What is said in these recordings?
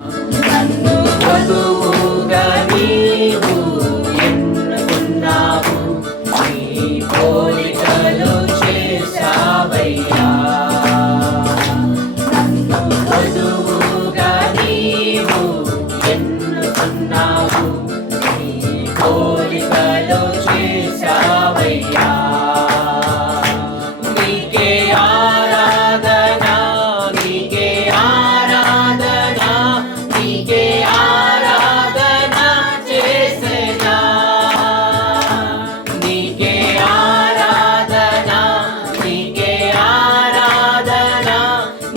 నన్ను వధువుగా నీవు ఎన్నుకున్నావు, నీ పోలికలో చేశావయ్యా. నన్ను వధువుగా నీవు ఎన్నుకున్నావు, నీ పోలికలో చేశావయ్యా. నీకే ఆరాధన, నీకే ఆరాధన, నీకే ఆరాధన చేసేదా. నీకే ఆరాధన, నీకే ఆరాధన,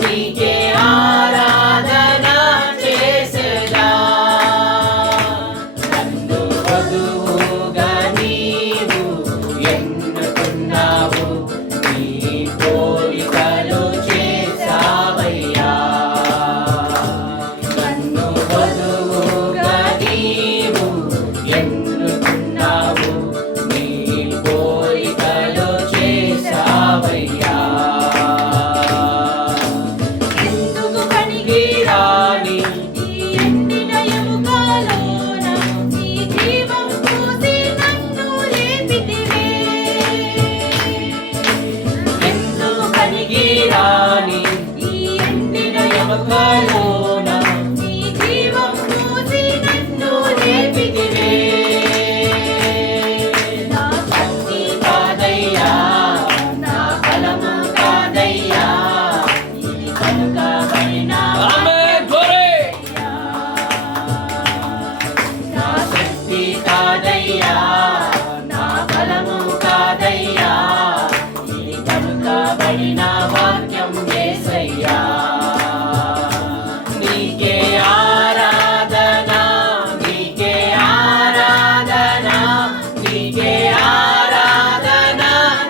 నీకే ఆరాధన చేసేదా. నన్ను వధువుగా నీవు ఎన్నుకున్నావు, నీ పోలికలో చేశావయ్యా. నన్ను వధువుగా నీవు ఎన్నుకున్నావు, నీ పోలికలో చేశావయ్యా. ఎందుకు కనిగిరాని ఈ ఎండిన ఎముకలోన నీ జీవం పోసి నన్ను లేపితివే. ఎందుకు కనిగిరాని ఈ ఎండిన ఎముకలోన నీ జీవం పోసి నన్ను లేపితివే. నా శక్తి కాదయ్యా, నా బలము కాదయ్యా, ఇది కనుకబడిన నా శక్తి కాదయ్యా, నా బలము కాదయ్యా, ఇది కనుకబడిన వాక్యం యేసయ్యా. నీకే ఆరాధన, నీకే ఆరాధన, నీకే ఆరాధన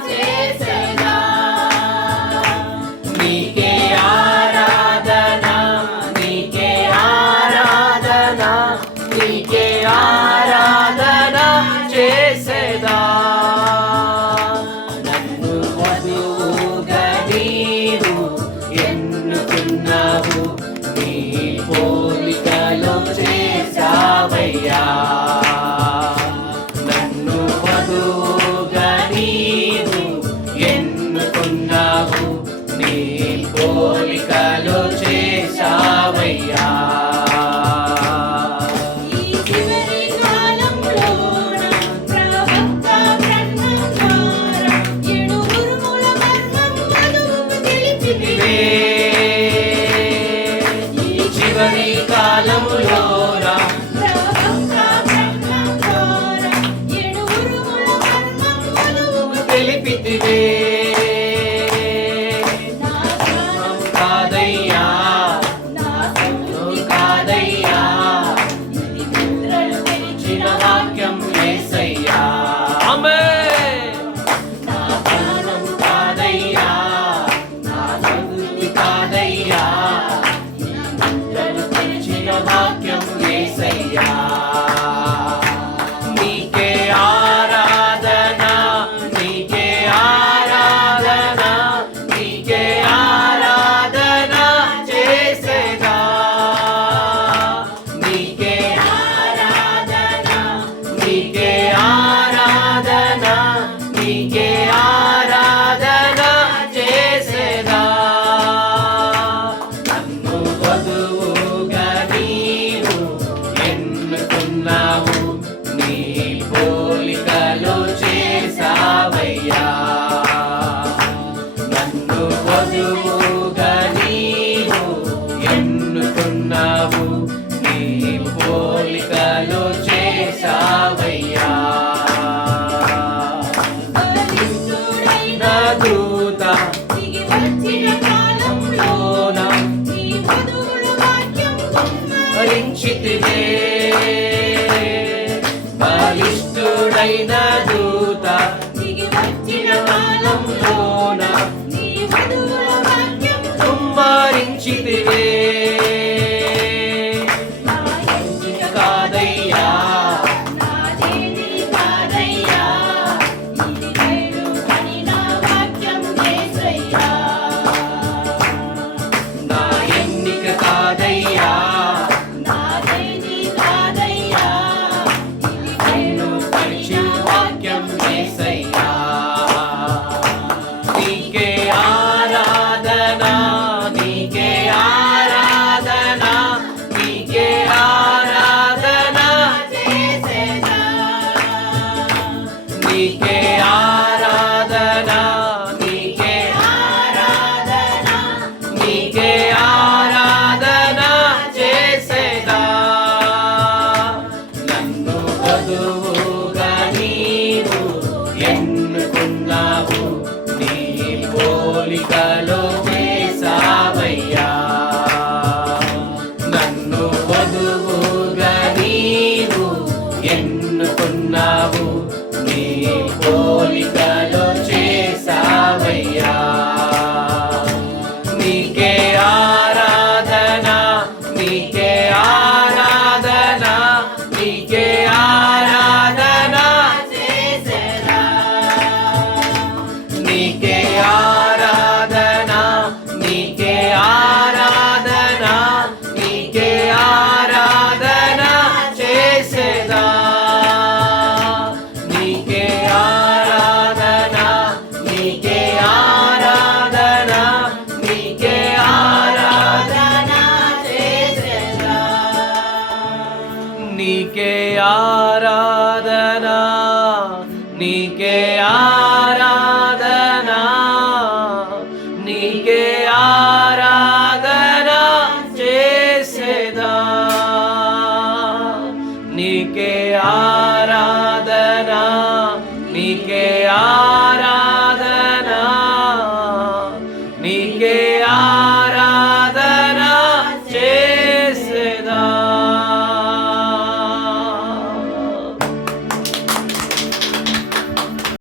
చేసేదా. నీకే ఆరాధన, నీకే ఆరాధన, నీకే ఆరాధన చేసేదా. నన్ను వధువుగా నీవు ఎన్నుకున్నావు, నీ పోలికలో చేశావయ్యా. నన్ను వధువుగా నీవు ఎన్నుకున్నావు, నీ పోలికలో చేశావయ్యా. ఈ చివరి కాలంలోన ప్రవక్త బ్రహ్మం ద్వారా ఏడు ఉరుముల మర్మం వధువుకు తెలిపితివే. ఈ చివరి కాలములోన ప్రవక్త బ్రహ్మం ద్వారా ఏడు ఉరుముల మర్మం వధువుకు తెలిపితివే. నా జ్ఞానం కాదయ్యా, నా సమృద్ధి కాదయ్యా, ఇది ముద్రలు తెరిచిన చిన్న వాక్యం యేసయ్యా. నా జ్ఞానం కాదయ్యా, నా సమృద్ధి కాదయ్యా, ముద్రలు తెరిచిన వాక్యం యేసయ్యా. నీకే ఆరాధన, నీకే ఆరాధన, నీకే ఆరాధన చేసేదా. నీకే ఆరాధన, నీకే ఆరాధన, నీకే ఆరాధన చేసేదా. నన్ను వధువుగా నీవు ఎన్నుకున్నావు, నీ పోలికలో చేశావయ్యా. నన్ను వధువుగా నీవు ఎన్నుకున్నావు, నీ పోలికలో చేశావయ్యా. బలిష్ఠుడైన నా దూత దిగి వచ్చిన కాలంలోన నీ వధువుల వాక్యం భరించితివే. బలిష్ఠుడైన దూత దిగి వచ్చిన కాలంలోన నీ వధువుల వాక్యం కుమ్మరించితివే. నా ఎంపిక కాదయ్యా, నాదేది కాదయ్యా, ఇది వేడు కనిన వాక్యం యేసయ్యా. నా ఎన్నిక కాదయ్యా, వధువుగా నీవు ఎన్నుకున్నావు, నీ పోలికలో చేసావయ్యా. నీకే ఆరాధన, నీకే ఆరాధన, నీకే ఆరాధన చేసేదా. నీకే ఆరాధన, నీకే ఆరాధన, నీకే ఆరాధన చేసేదా. నీకే ఆరాధన, నీకే ఆరాధన, నీకే ఆరాధన చేసేదా. నీకే